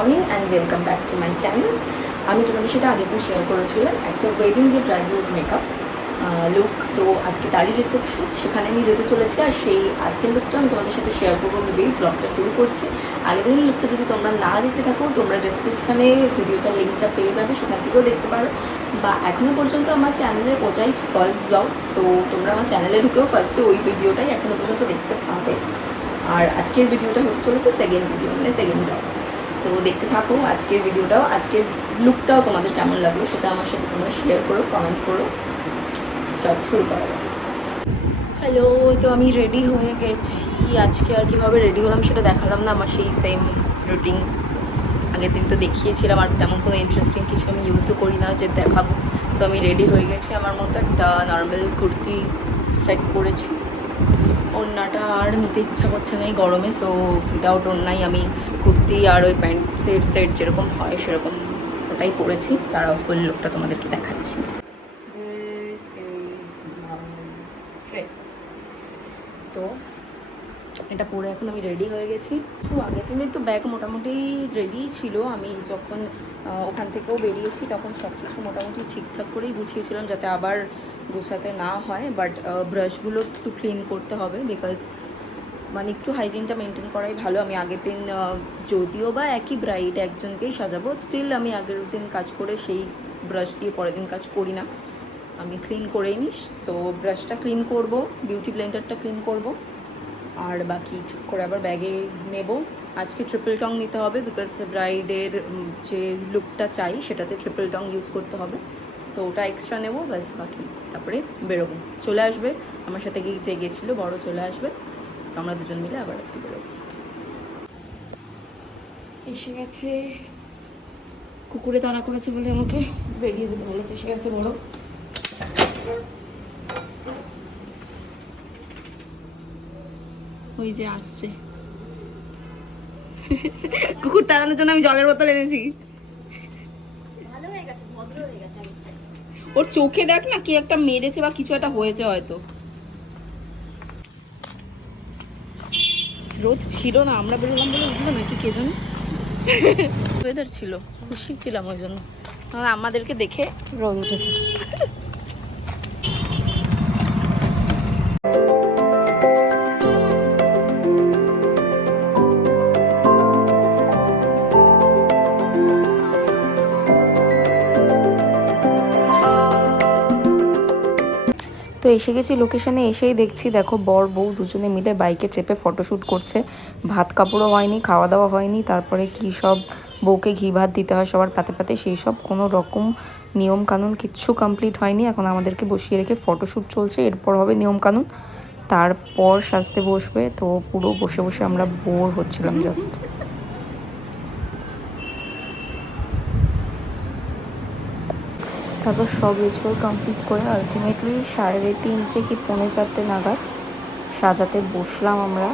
Morning and welcome back to my channel. আমি তোমাদের সাথে আগের দিন শেয়ার করেছিলাম একটা ওয়েডিং যে ব্রাইডাল মেকআপ লুক, তো আজকে তারই রিসেপশন, সেখানে আমি যেতে চলেছি। আর সেই আজকের লুকটা আমি তোমাদের সাথে শেয়ার করবো ভেবেই ব্লগটা শুরু করছি। আগের দিনের লুকটা যদি তোমরা না দেখে থাকো, তোমরা ডেসক্রিপশানে ভিডিওটার লিঙ্কটা পেয়ে যাবে, সেখান থেকেও দেখতে পারো। বা এখনও পর্যন্ত আমার চ্যানেলে ওটাই ফার্স্ট ব্লগ, সো তোমরা আমার চ্যানেলে ঢুকেও ফার্স্টে ওই ভিডিওটাই এখনও পর্যন্ত দেখতে পাবে। আর আজকের ভিডিওটা হতে চলেছে সেকেন্ড ভিডিও, মানে সেকেন্ড ব্লগ। তো দেখতে থাকো আজকের ভিডিওটাও, আজকের লুকটাও তোমাদের কেমন লাগলো সেটা আমার সাথে তোমরা শেয়ার করো, কমেন্ট করো। চলো শুরু করা যাক। হ্যালো, তো আমি রেডি হয়ে গেছি। আজকে আর কীভাবে রেডি হলাম সেটা দেখালাম না, আমার সেই সেম রুটিন। আগের দিন তো দেখিয়েছিলাম, আর তেমন কোনো ইন্টারেস্টিং কিছু আমি ইউজও করি না যে দেখাবো। তো আমি রেডি হয়ে গেছি, আমার মতো একটা নর্মাল কুর্তি সেট করেছি। ওড়নাটা আর নিতে ইচ্ছা করছে না এই গরমে, সো উইদাউট ওড়নাই আমি কুর্তি আর ওই প্যান্ট সেট যেরকম হয় সেরকম ওটাই পরেছি। তারাও ফুল লুকটা তোমাদেরকে দেখাচ্ছি। তো এটা পরে এখন আমি রেডি হয়ে গেছি। তো আগের দিনে তো ব্যাগ মোটামুটি রেডি ছিল। আমি যখন ওখান থেকেও বেরিয়েছি তখন সব কিছু মোটামুটি ঠিকঠাক করেই গুছিয়েছিলাম, যাতে আবার গোছাতে না হয়। বাট ব্রাশগুলো একটু ক্লিন করতে হবে, বিকজ মানে একটু হাইজিনটা মেনটেন করাই ভালো। আমি আগের দিন যদিও বা একই ব্রাইড একজনকেই সাজাবো, স্টিল আমি আগের দিন কাজ করে সেই ব্রাশ দিয়ে পরের দিন কাজ করি না, আমি ক্লিন করেই নিস। সো ব্রাশটা ক্লিন করব, বিউটি ব্লেন্ডারটা ক্লিন করব, আর বাকি ঠিক করে আবার ব্যাগে নেব। আজকে ট্রিপল টং নিতে হবে, বিকজ ব্রাইডের যে লুকটা চাই সেটাতে ট্রিপল টং ইউজ করতে হবে। তো ওটা এক্সট্রা নেব, ব্যাস বাকি তারপরে বেরোবো। চলে আসবে আমার সাথে যে গেছিলো বড়, চলে আসবে। তো আমরা দুজন মিলে আবার আজকে বেরোবো। এসে গেছে, কুকুরে তাড়া করেছে বলে আমাকে বেরিয়ে যেতে বলেছে। এসে গেছে বড়। ওই যে আসছে। কুকুর তাড়ানোর জন্য আমি জলের বোতল এনেছি। ওর চোখে দেখ না, কি একটা মেরেছে বা কিছু একটা হয়েছে হয়তো। রোদ ছিল না, আমরা বেরোলাম বলে উঠলো নাকি কে জানে। ওয়েদার ছিল, খুশি ছিলাম ওই জন্য। আমাদেরকে দেখে রোদ উঠেছে। তো এসে গেছি লোকেশনে। এসেই দেখছি দেখো বর বউ দুজনে মিলে বাইকে চেপে ফটোশ্যুট করছে। ভাত কাপড়ও হয়নি, খাওয়া দাওয়া হয়নি, তারপরে কি সব বউকে ঘি ভাত দিতে হয় সবার পাতে পাতে, সেই সব কোনো রকম নিয়ম কানুন কিচ্ছু কমপ্লিট হয়নি। এখন আমাদেরকে বসিয়ে রেখে ফটোশ্যুট চলছে, এরপর হবে নিয়ম কানুন, তারপর সাজতে বসবে। তো পুরো বসে বসে আমরা বোর হচ্ছিলাম জাস্ট। তারপর সব রিচুয়াল কমপ্লিট করে আলটিমেটলি 3:30 কি 4:45 নাগাদ সাজাতে বসলাম আমরা।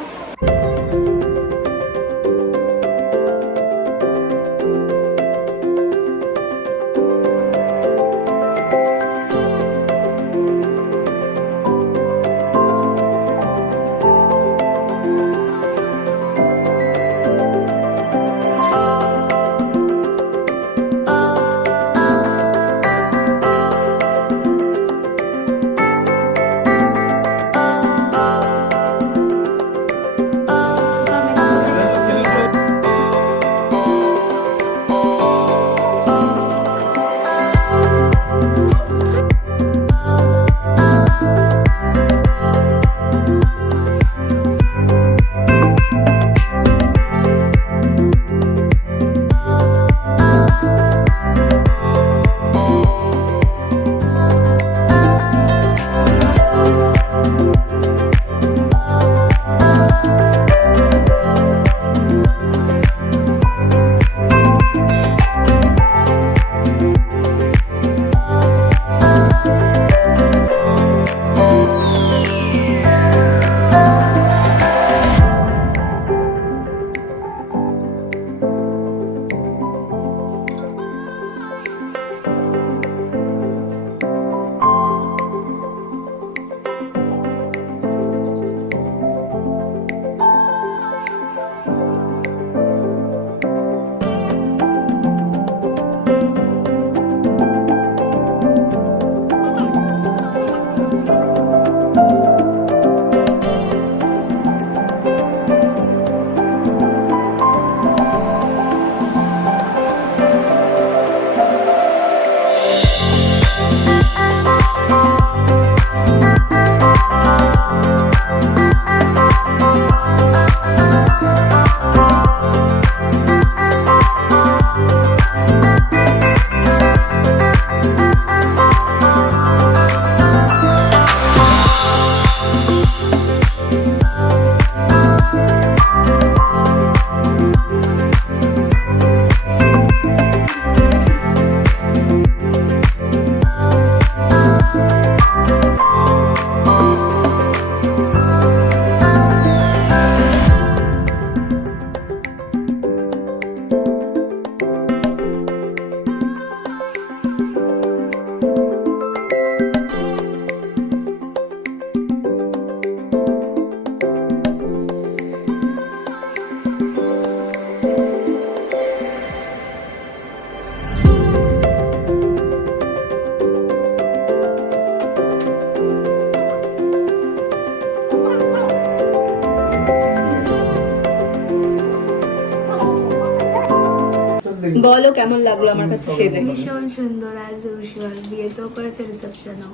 বলো কেমন লাগলো আমার কাছে সেজে? ভীষণ সুন্দর অ্যাজ ইউজুয়াল, বিয়েতেও করেছে রিসেপশনও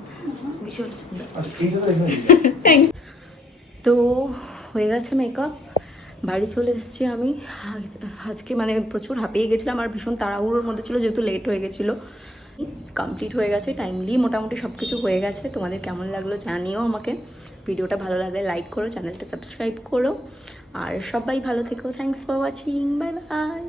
ভীষণ সুন্দর। তো হয়ে গেছে মেকআপ, বাড়ি চলে এসেছি আমি। আজকে মানে প্রচুর হাঁপিয়ে গেছিলাম আর ভীষণ তাড়াহুড়োর মধ্যে ছিল যেহেতু লেট হয়ে গেছিলো। কমপ্লিট হয়ে গেছে টাইমলি, মোটামুটি সব কিছু হয়ে গেছে। তোমাদের কেমন লাগলো জানিও আমাকে। ভিডিওটা ভালো লাগলে লাইক করো, চ্যানেলটা সাবস্ক্রাইব করো, আর সবাই ভালো থেকো। Thanks for watching, bye bye.